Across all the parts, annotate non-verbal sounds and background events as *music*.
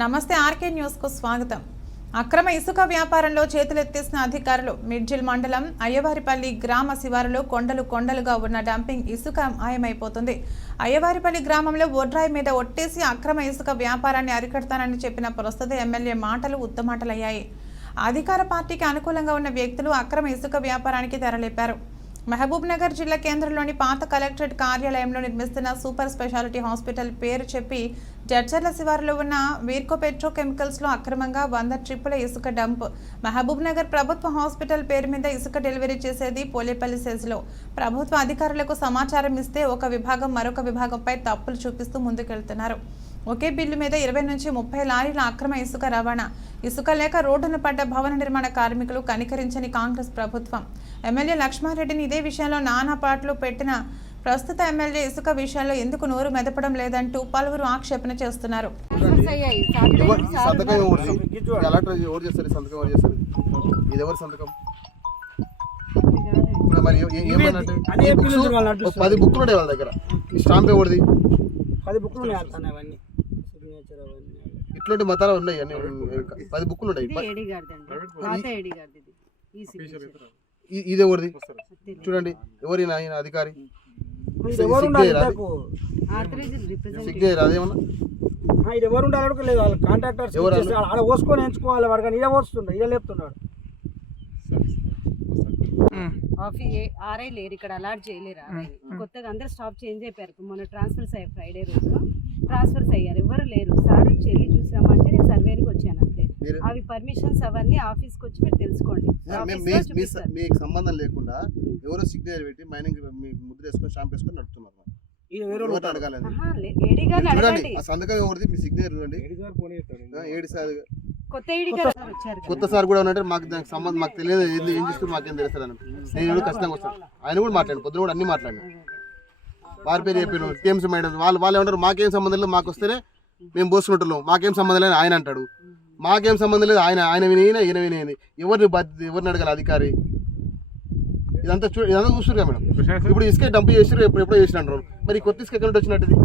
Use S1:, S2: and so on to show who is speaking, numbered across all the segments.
S1: నమస్తే ఆర్కే న్యూస్కు స్వాగతం. అక్రమ ఇసుక వ్యాపారంలో చేతులెత్తేసిన అధికారులు మిడ్జిల్ మండలం అయ్యవారిపల్లి గ్రామ శివారులో కొండలు కొండలుగా ఉన్న డంపింగ్ ఇసుక మాయమైపోతుంది. అయ్యవారిపల్లి గ్రామంలో ఒడ్రాయి మీద ఒట్టేసి అక్రమ ఇసుక వ్యాపారాన్ని అరికడతానని చెప్పిన ప్రస్తుత ఎమ్మెల్యే మాటలు ఉత్తమాటలయ్యాయి. అధికార పార్టీకి అనుకూలంగా ఉన్న వ్యక్తులు అక్రమ ఇసుక వ్యాపారానికి తెరలేపారు. మహబూబ్ నగర్ జిల్లా కేంద్రంలోని పాత కలెక్టరేట్ కార్యాలయంలో నిర్మిస్తున్న సూపర్ స్పెషాలిటీ హాస్పిటల్ పేరు చెప్పి జడ్చర్ల శివారులో ఉన్న వీర్కో పెట్రోకెమికల్స్లో అక్రమంగా వంద ట్రిప్పుల ఇసుక డంప్. మహబూబ్ నగర్ ప్రభుత్వ హాస్పిటల్ పేరు మీద ఇసుక డెలివరీ చేసేది పోలేపల్లి సెజ్లో. ప్రభుత్వ అధికారులకు సమాచారం ఇస్తే ఒక విభాగం మరొక విభాగంపై తప్పులు చూపిస్తూ ముందుకెళ్తున్నారు. ఒకే బిల్లు మీద ఇరవై నుంచి ముప్పై లారీల అక్రమ ఇసుక రవాణా. ఇసుక లేక రోడ్డున పడ్డ భవన నిర్మాణ కార్మికులు కనికరించని కాంగ్రెస్ ప్రభుత్వం. ఎమ్మెల్యే లక్ష్మారెడ్డిని ఇదే విషయంలో నానా పాటలు పెట్టిన ప్రస్తుత ఎమ్మెల్యే ఇసుక విషయంలో ఎందుకు నోరు మెదపడం లేదంటూ పలువురు ఆక్షేపణ చేస్తున్నారు.
S2: పది బుక్లు ఉన్నాయి వాళ్ళ దగ్గర. ఈ స్టాంప్ ఎవరిది?
S3: పది బుక్లు ఉన్నాయి అతను అవన్నీ సిగ్నేచర్ అవన్నీ
S2: ఇట్లాంటి మతాలు ఉన్నాయి అన్ని పది బుక్లు ఉన్నాయి.
S4: ఇది ఇది.
S2: ఇది ఎవరిది? చూడండి ఎవరి ఆయన అధికారి?
S3: ఇది ఎవరు ఉండాలి
S2: సిగ్నేచర్ అదేమన్నా
S3: ఆ, ఇది ఎవరు ఉండాలి లేదు వాళ్ళ కాంట్రాక్టర్స్
S2: ఎవరు
S3: పోసుకొని ఎంచుకోవాలి వాడు కానీ ఇడ పోస్తుండే ఇడ లేపుతున్నాడు.
S4: ఆర్ఐ లేరు ఇక్కడ అలాట్ చేయలేరు ఆర్ఐ కొత్తగా అందరు స్టాప్ చేంజ్ అయిపోయారు. మొన్న ట్రాన్స్ఫర్స్ అయ్యారు ఫ్రైడే రోజు. ట్రాన్స్ఫర్స్ అయ్యారు. ఎవరు లేరు. సార్ చెల్లి చూసామంటే నేను సర్వేకి వచ్చాను అంతే.
S2: మీరు
S4: అవి పర్మిషన్స్ అవన్నీ ఆఫీస్కి వచ్చి మీరు తెలుసుకోండి.
S2: మీకు సంబంధం లేకుండా ఎవరో సిగ్నేచర్ పెట్టి మైనింగ్ మీ ముద్ర వేసుకొని స్టాంప్ వేసుకొని నడుపుతున్నారు
S3: ఇది వేరే
S2: ఎవరు అడగాలి అది?
S4: ఆహా, లే- ఏడి గారిని
S2: చూడండి
S4: అడగండి.
S2: ఆ సంతకం ఎవరిది? మీ సిగ్నేచర్ చూడండి. ఏడు సార్
S4: కొత్త
S2: సార్ కూడా ఉన్నట్టు మాకు దానికి సంబంధం మాకు తెలియదు ఏంది ఏం చేస్తున్నారు మాకేం తెలుస్తుంది అని నేను కూడా ఖచ్చితంగా వస్తాను. ఆయన కూడా మాట్లాడు పొద్దున కూడా అన్ని మాట్లాడినా వారి పేరు చెప్పాను టీఎంసీ మేడం వాళ్ళు వాళ్ళు ఏమంటారు మాకేం సంబంధం లేదు మాకు వస్తేనే మేము పోసుకుంటున్నాం మాకేం సంబంధం లేదు ఆయన అంటాడు. మాకేం సంబంధం లేదు ఆయన ఆయన వినేయన ఈయన వినేది. ఎవరిని బాధ్యత ఎవరిని అడగాలి అధికారి? ఇదంతా చూ ఇదంతా చూస్తారు కదా మేడం. ఇప్పుడు ఇసుక డంప్ చేసారు ఎప్పుడు ఎప్పుడో చేసిన అంటారు. మరి కొత్త ఇసుక ఎక్కడ వచ్చినట్టు ఇది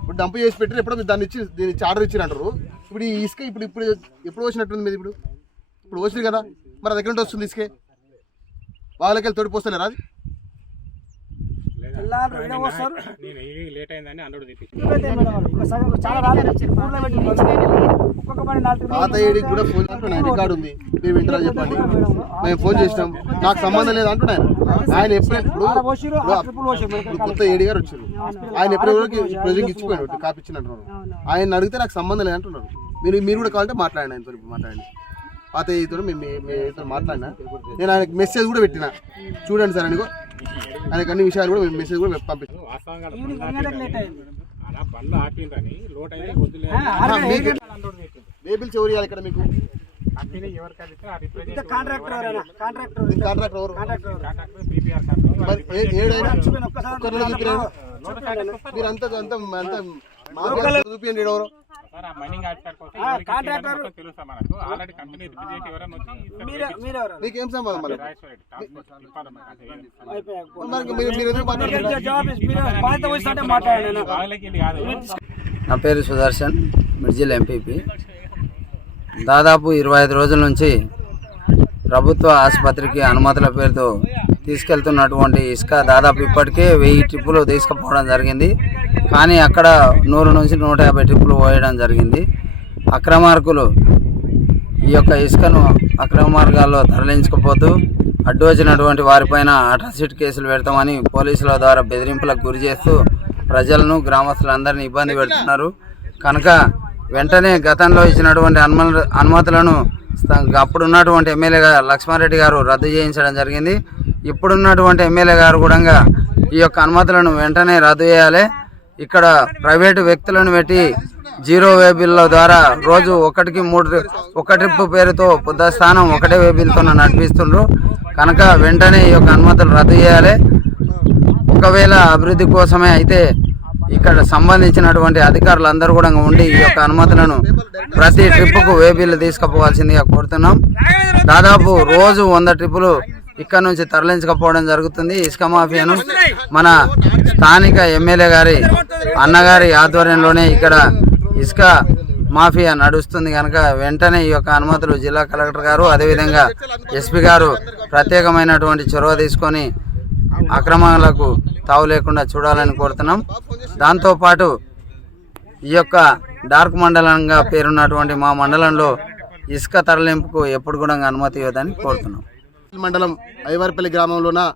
S2: ఇప్పుడు డంప్ చేసి పెట్టి ఎప్పుడో మీరు దాన్ని ఇచ్చి దీన్ని ఇచ్చి ఆర్డర్ ఇచ్చిన అంటారు. ఇప్పుడు ఈ ఇసుక ఇప్పుడు ఇప్పుడు ఎప్పుడు వచ్చినట్టుంది మీది ఇప్పుడు? ఇప్పుడు వచ్చింది కదా. మరి అది ఎక్కడ నుండి వస్తుంది ఇసుకే? వాళ్ళకి వెళ్ళి అది? *clears throat* కూడా ఫోన్ రికార్డు ఉంది. మీరు వింటారా చెప్పండి. మేము ఫోన్ చేసినాం. నాకు సంబంధం లేదు అంటున్నాను ఆయన ఎప్పుడు ఇప్పుడు
S3: ఆడ పోసిరు. ఆ
S2: ఇప్పుడు
S3: ట్రిపుల్ పోసారు
S2: ఇప్పుడు కొత్త ఏడి గారు వచ్చారు. ఆయన ఎప్పుడు ప్రజెంట్ ఇచ్చిపోయాడు కాపీ ఇచ్చిన అంటున్నారు ఆయన అడిగితే నాకు సంబంధం లేదు అంటున్నారు మీరు మీరు కూడా కావాలంటే మాట్లాడండి ఆయనతో ఇప్పుడు మాట్లాడండి. పాత ఏదితో మేము మీతో మాట్లాడినా. నేను ఆయనకి మెసేజ్ కూడా పెట్టిన. చూడండి సార్ అనుకో ఆయనకు అన్ని విషయాలు కూడా మెసేజ్ కూడా
S3: గంటలకు
S2: లేబుల్స్ ఎవరు ఇక్కడ మీకు
S3: కాంట్రాక్టర్
S2: ఎవరు ఏడైనా
S3: చూపించండి ఒక్కసారి
S2: ఒక్కరిలో చూపిరా మీరు అంత అంత అంత చూపించండి ఎవరు?
S3: కాంట్రాక్టర్.
S2: మీకేం సంబంధం మరి
S5: నా పేరు సుదర్శన్ మిర్జిల్ ఎంపీపీ దాదాపు ఇరవై ఐదు రోజుల నుంచి ప్రభుత్వ ఆసుపత్రికి అనుమతుల పేరుతో తీసుకెళ్తున్నటువంటి ఇసుక దాదాపు ఇప్పటికే వెయ్యి ట్రిప్పులు తీసుకుపోవడం జరిగింది. కానీ అక్కడ నూరు నుంచి నూట యాభై ట్రిప్పులు పోయడం జరిగింది. అక్రమార్కులు ఈ యొక్క ఇసుకను అక్రమ మార్గాల్లో తరలించకపోతూ అడ్డు వచ్చినటువంటి వారిపైన అట్రాసిటీ కేసులు పెడతామని పోలీసుల ద్వారా బెదిరింపులకు గురి చేస్తూ ప్రజలను గ్రామస్తులందరినీ ఇబ్బంది పెడుతున్నారు. కనుక వెంటనే గతంలో ఇచ్చినటువంటి అనుమ అనుమతులను స్థ- అప్పుడున్నటువంటి ఎమ్మెల్యే గారు లక్ష్మారెడ్డి గారు రద్దు చేయించడం జరిగింది. ఇప్పుడున్నటువంటి ఎమ్మెల్యే గారు కూడా ఈ యొక్క అనుమతులను వెంటనే రద్దు చేయాలి. ఇక్కడ ప్రైవేటు వ్యక్తులను పెట్టి జీరో వేబిల్ల ద్వారా రోజు ఒకటికి మూడు ఒక ట్రిప్ పేరుతో పొద్దు స్థానం ఒకటే వేబిల్తో నడిపిస్తుండ్రు. కనుక వెంటనే ఈ యొక్క అనుమతులు రద్దు చేయాలి. ఒకవేళ అభివృద్ధి కోసమే అయితే ఇక్కడ సంబంధించినటువంటి అధికారులందరూ కూడా ఉండి ఈ యొక్క అనుమతులను ప్రతి ట్రిప్పుకు వేబిల్లు తీసుకుపోవాల్సిందిగా కోరుతున్నాం. దాదాపు రోజు వంద ట్రిప్పులు ఇక్కడ నుంచి తరలించకపోవడం జరుగుతుంది. ఇసుక మాఫియాను మన స్థానిక ఎమ్మెల్యే గారి అన్నగారి ఆధ్వర్యంలోనే ఇక్కడ ఇసుక మాఫియా నడుస్తుంది కనుక వెంటనే ఈ యొక్క అనుమతులు జిల్లా కలెక్టర్ గారు అదేవిధంగా ఎస్పీ గారు ప్రత్యేకమైనటువంటి చొరవ తీసుకొని అక్రమాలకు తావు లేకుండా చూడాలని కోరుతున్నాం. దాంతోపాటు ఈ యొక్క డార్క్ మండలంగా పేరున్నటువంటి మా మండలంలో ఇసుక తరలింపుకు ఎప్పుడు కూడా అనుమతి ఇవ్వదని కోరుతున్నాం.
S2: మండలం ఐవర్పల్లి గ్రామంలోన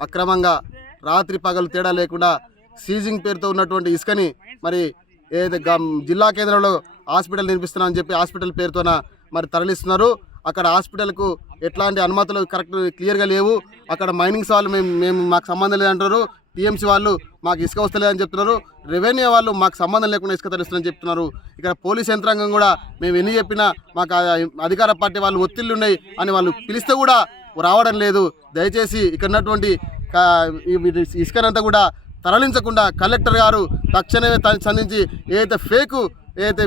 S2: అక్రమంగా రాత్రి పగలు తేడా లేకుండా సీజింగ్ పేరుతో ఉన్నటువంటి ఇసుకని మరి ఏదైతే గం- జిల్లా కేంద్రంలో హాస్పిటల్ నిర్మిస్తున్నామని చెప్పి హాస్పిటల్ పేరుతోన మరి తరలిస్తున్నారు. అక్కడ హాస్పిటల్కు ఎట్లాంటి అనుమతులు కరెక్ట్ క్లియర్గా లేవు. అక్కడ మైనింగ్స్ వాళ్ళు మేము మేము మాకు సంబంధం లేదంటారు టీఎంసీ వాళ్ళు మాకు ఇసుక వస్తలేదని చెప్తున్నారు. రెవెన్యూ వాళ్ళు మాకు సంబంధం లేకుండా ఇసుక తరలిస్తున్నారని చెప్తున్నారు. ఇక్కడ పోలీస్ యంత్రాంగం కూడా మేము ఎన్ని చెప్పినా మాకు అధికార పార్టీ వాళ్ళు ఒత్తిళ్ళు ఉన్నాయి అని వాళ్ళు పిలిస్తే కూడా రావడం లేదు. దయచేసి ఇక్కడ ఉన్నటువంటి ఇసుకనంతా కూడా తరలించకుండా కలెక్టర్ గారు తక్షణమే సంధించి ఏదైతే ఫేకు ఏదైతే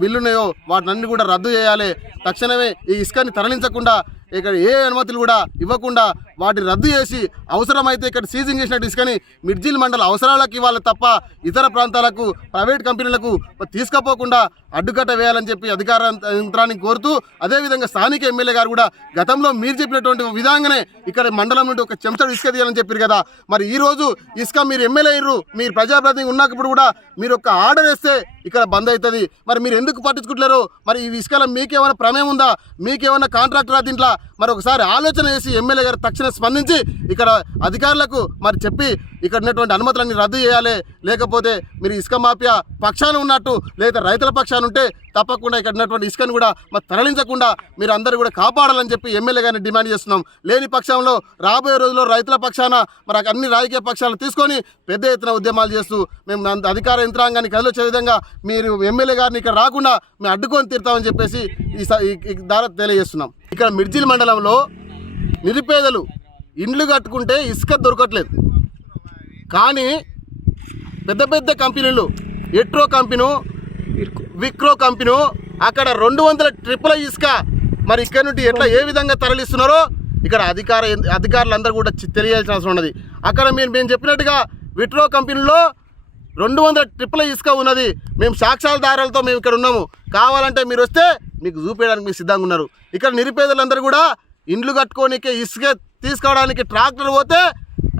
S2: బిల్లు ఉన్నాయో వాటినన్ని కూడా రద్దు చేయాలి. తక్షణమే ఈ ఇసుకని తరలించకుండా ఇక్కడ ఏ అనుమతులు కూడా ఇవ్వకుండా వాటిని రద్దు చేసి అవసరమైతే ఇక్కడ సీజింగ్ చేసినట్టు ఇసుకని మిడ్జిల్ మండల అవసరాలకు ఇవ్వాలి తప్ప ఇతర ప్రాంతాలకు ప్రైవేట్ కంపెనీలకు తీసుకపోకుండా అడ్డుకట్ట వేయాలని చెప్పి అధికార యంత్రాన్ని కోరుతూ అదేవిధంగా స్థానిక ఎమ్మెల్యే గారు కూడా గతంలో మీరు చెప్పినటువంటి విధంగానే ఇక్కడ మండలం నుండి ఒక చెంచడు ఇసుక తీయాలని చెప్పారు కదా. మరి ఈరోజు ఇసుక మీరు ఎమ్మెల్యే అయ్యారు మీరు ప్రజాప్రతినిధి ఉన్నప్పుడు కూడా మీరు ఒక ఆర్డర్ వేస్తే ఇక్కడ బంద్ అవుతుంది. మరి మీరు ఎందుకు పట్టించుకుంటలేరు? మరి ఈ ఇసుకలో మీకేమైనా ప్రమేయం ఉందా? మీకేమైనా కాంట్రాక్టరా దీంట్లో మరొకసారి ఆలోచన చేసి ఎమ్మెల్యే గారు తక్షణ స్పందించి ఇక్కడ అధికారులకు మరి చెప్పి ఇక్కడ ఉన్నటువంటి అనుమతులన్నీ రద్దు చేయాలి. లేకపోతే మీరు ఇసుక మాఫియా పక్షాన ఉన్నట్టు లేదా రైతుల పక్షాన ఉంటే తప్పకుండా ఇక్కడ ఉన్నటువంటి ఇసుకను కూడా మరి తరలించకుండా మీరు అందరూ కూడా కాపాడాలని చెప్పి ఎమ్మెల్యే గారిని డిమాండ్ చేస్తున్నాం. లేని పక్షంలో రాబోయే రోజుల్లో రైతుల పక్షాన మరి అన్ని రాజకీయ పక్షాలు తీసుకొని పెద్ద ఎత్తున ఉద్యమాలు చేస్తూ మేము అంత అధికార యంత్రాంగాన్ని కదిలొచ్చే విధంగా మీరు ఎమ్మెల్యే గారిని ఇక్కడ రాకుండా మేము అడ్డుకొని తీరుతామని చెప్పేసి ఈ స- ఈ- ఈ ద్వారా తెలియజేస్తున్నాం. ఇక్కడ మిర్జిల్ మండలంలో నిరుపేదలు ఇండ్లు కట్టుకుంటే ఇసుక దొరకట్లేదు. కానీ పెద్ద పెద్ద కంపెనీలు ఎట్రో కంపెనీ విక్రో కంపెనీ అక్కడ రెండు వందల ట్రిపుల ఇసుక మరి ఇక్కడ నుండి ఎట్లా ఏ విధంగా తరలిస్తున్నారో ఇక్కడ అధికార అధికారులందరూ కూడా తెలియాల్సిన అవసరం ఉన్నది. అక్కడ మీరు మేము చెప్పినట్టుగా విట్రో కంపెనీలో రెండు వందల ట్రిపుల ఇసుక ఉన్నది. మేము సాక్ష్యాధారాలతో మేము ఇక్కడ ఉన్నాము. కావాలంటే మీరు వస్తే మీకు చూపించడానికి మీరు సిద్ధంగా ఉన్నారు. ఇక్కడ నిరుపేదలందరూ కూడా ఇండ్లు కట్టుకోనికే ఇసుక తీసుకోవడానికి ట్రాక్టర్ పోతే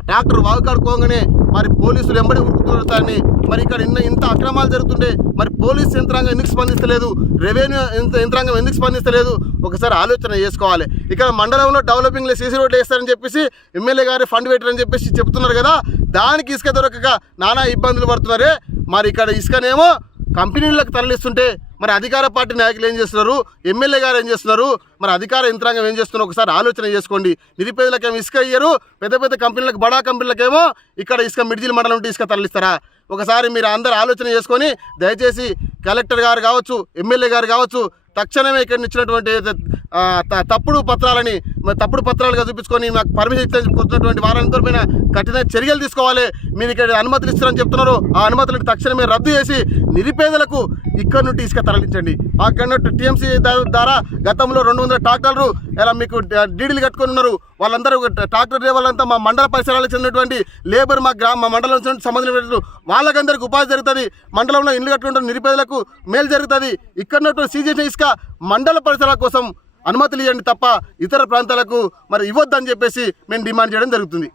S2: ట్రాక్టర్ వాగుకాడుకోగానే మరి పోలీసులు ఎంబడి ఉరుకుతుంటారని మరి ఇక్కడ ఇన్న ఇంత అక్రమాలు జరుగుతుంటే మరి పోలీస్ యంత్రాంగం ఎందుకు స్పందిస్తలేదు? రెవెన్యూ యంత్రాంగం ఎందుకు స్పందిస్తలేదు? ఒకసారి ఆలోచన చేసుకోవాలి. ఇక్కడ మండలంలో డెవలపింగ్లో సీసీ రోడ్లు వేస్తారని చెప్పేసి ఎమ్మెల్యే గారు ఫండ్ పెట్టారని చెప్పేసి చెప్తున్నారు కదా దానికి ఇసుక దొరకక నానా ఇబ్బందులు పడుతున్నారే. మరి ఇక్కడ ఇసుకనేమో కంపెనీలకు తరలిస్తుంటే మరి అధికార పార్టీ నాయకులు ఏం చేస్తున్నారు? ఎమ్మెల్యే గారు ఏం చేస్తున్నారు? మరి అధికార యంత్రాంగం ఏం చేస్తున్నారు? ఒకసారి ఆలోచన చేసుకోండి. నిరుపేదలకేమో ఇసుక ఇయ్యరు పెద్ద పెద్ద కంపెనీలకు బడా కంపెనీలకేమో ఇక్కడ ఇసుక మిడిజిల్ మండలం ఇసుక తరలిస్తారా? ఒకసారి మీరు అందరు ఆలోచన చేసుకొని దయచేసి కలెక్టర్ గారు కావచ్చు ఎమ్మెల్యే గారు కావచ్చు తక్షణమే ఇక్కడ ఇచ్చినటువంటి త- తప్పుడు పత్రాలని తప్పుడు పత్రాలుగా చూపించుకొని మాకు పర్మిషన్ ఇచ్చినటువంటి వారందరి పైన కఠిన చర్యలు తీసుకోవాలి. మీరు ఇక్కడ అనుమతులు ఇస్తారని చెప్తున్నారు. ఆ అనుమతులను తక్షణమే రద్దు చేసి నిరుపేదలకు ఇక్కడ నుండి ఇసుక తరలించండి. అక్కడ టీఎంసీ ద్వారా గతంలో రెండు వందల ట్రాక్టర్లు ఇలా మీకు డీడీలు కట్టుకొని ఉన్నారు. వాళ్ళందరూ ట్రాక్టర్ డ్రైవర్లంతా మా మండల పరిసరాలకు చెందినటువంటి లేబర్ మా గ్రామ మా మండలం సంబంధించిన వాళ్ళకందరికీ ఉపాధి జరుగుతుంది. మండలంలో ఇల్లు కట్టుకుంటున్న నిరుపేదలకు మేలు జరుగుతుంది. ఇక్కడ సీజన్ ఇసుక మండల పరిసరాల కోసం అనుమతులు ఇవ్వండి తప్ప ఇతర ప్రాంతాలకు మరి ఇవ్వద్దని చెప్పేసి మేము డిమాండ్ చేయడం జరుగుతుంది.